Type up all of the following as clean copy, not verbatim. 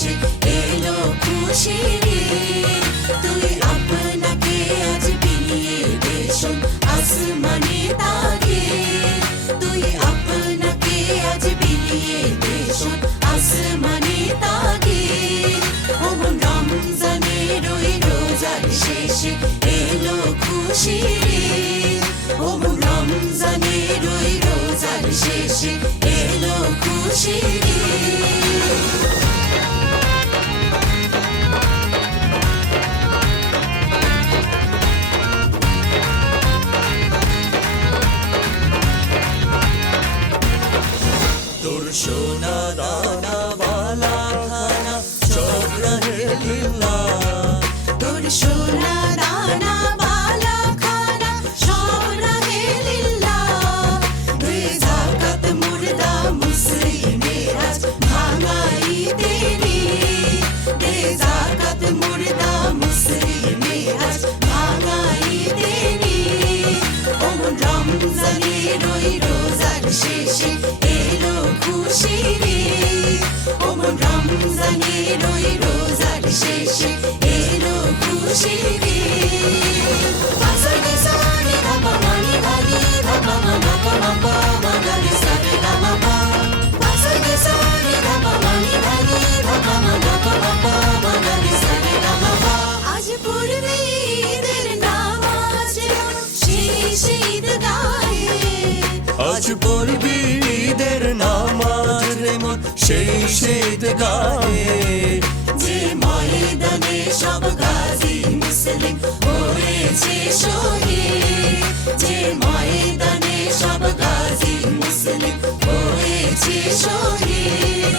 শেষে এলো খুশির ঈদ। তুই আপনাকে আজ বিলিয়ে দে শোন আসমানে তাগিদ। তুই আপনাকে আজ বিলিয়ে দে শোন আসমানে তাগিদ। ওমন রমজানের ওই রোজার শেষে এলো খুশির ঈদ। ওমন রমজানের ওই রোজার শেষে এলো খুশির ঈদ। তোর সোনা দানা বালা খানা সব রহে লিল্লাহ। তোর সোনা দানা বালা খানা সব রহে লিল্লাহ। দে যাকাত মুর্দা মুসলিমের আজ ভাঙা ঈদের ঈদ। দে যাকাত মুর্দা মুসলিমের আজ ভাঙা ঈদের ঈদ। ওমন রমজানের ওই রোজার শেষে এলো খুশির ঈদ। ওমন রমজানের ওই রোজার শেষে এলো খুশির ঈদ। পাসরে সারে ধাপা মানি ধানি ধাপা মামা পামা মাগারে সারে গামা পা। পাসরে সারে ধাপা মানি ধানি ধাপা মামা পামা মাগারে সারে গামা পা। আজ পড়বে ঈদের নামাজ শেষ ঈদগাহে। আজ পড়বি ঈদের নামাজ রে মন শেষ ঈদগাহে। যে ময়দানে সব গাজী মুসলিম হয়েছে শহীদ। যে ময়দানে সব গাজী মুসলিম হয়েছে শহীদ।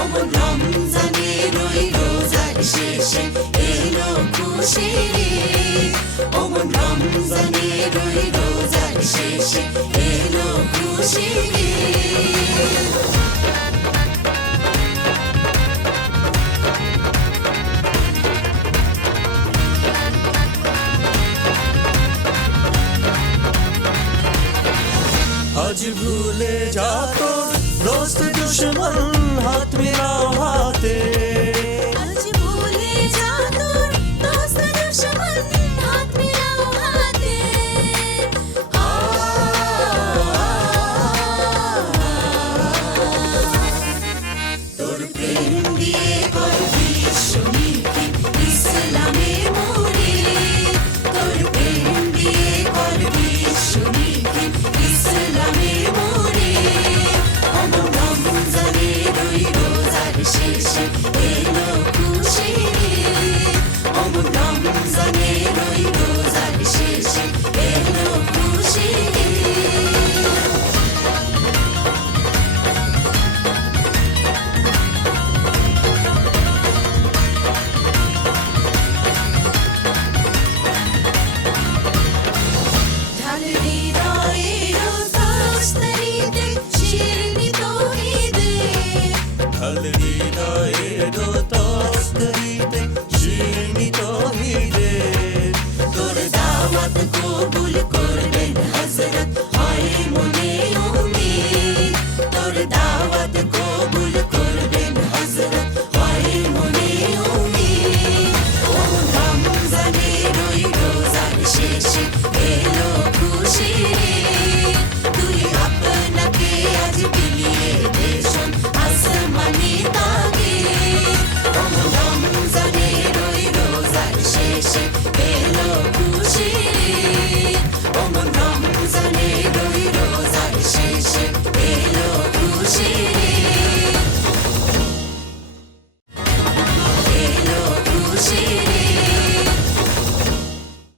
ওমন রমজানের ওই রোজার শেষে এলো খুশির ঈদ। ওমন রমজানের ওই রোজার শেষে এলো খুশির ঈদ। আজ ভুলে যা তোর দোস্ত দুশ্মন হাত মিলাও হাতে। আজ ভুলে যা তোর দোস্ত দুশমন হাত মিলাও হাতে। তোর প্রেম দিয়ে কর বিশ্ব নিখিল ইসলামে মুরিদ। তোর প্রেম দিয়ে কর বিশ্ব নিখিল ইসলামে মুরিদ। ওমন রমজানের ওই রোজার শেষে এলো খুশির ঈদ। ওমন রমজানের ওই রোজার শেষে এলো খুশির ঈদ। ঢাল হৃদয়ের তস্তরিতে শিরনি তৌহিদে। ঢাল হৃদয়ের তস্তরিতে শিরনি তৌহিদে। তোর দাওয়াত কবুল করবেন হযরত হয় মনে উম্মীদ। তোর দাওয়াত কবুল করবেন হযরত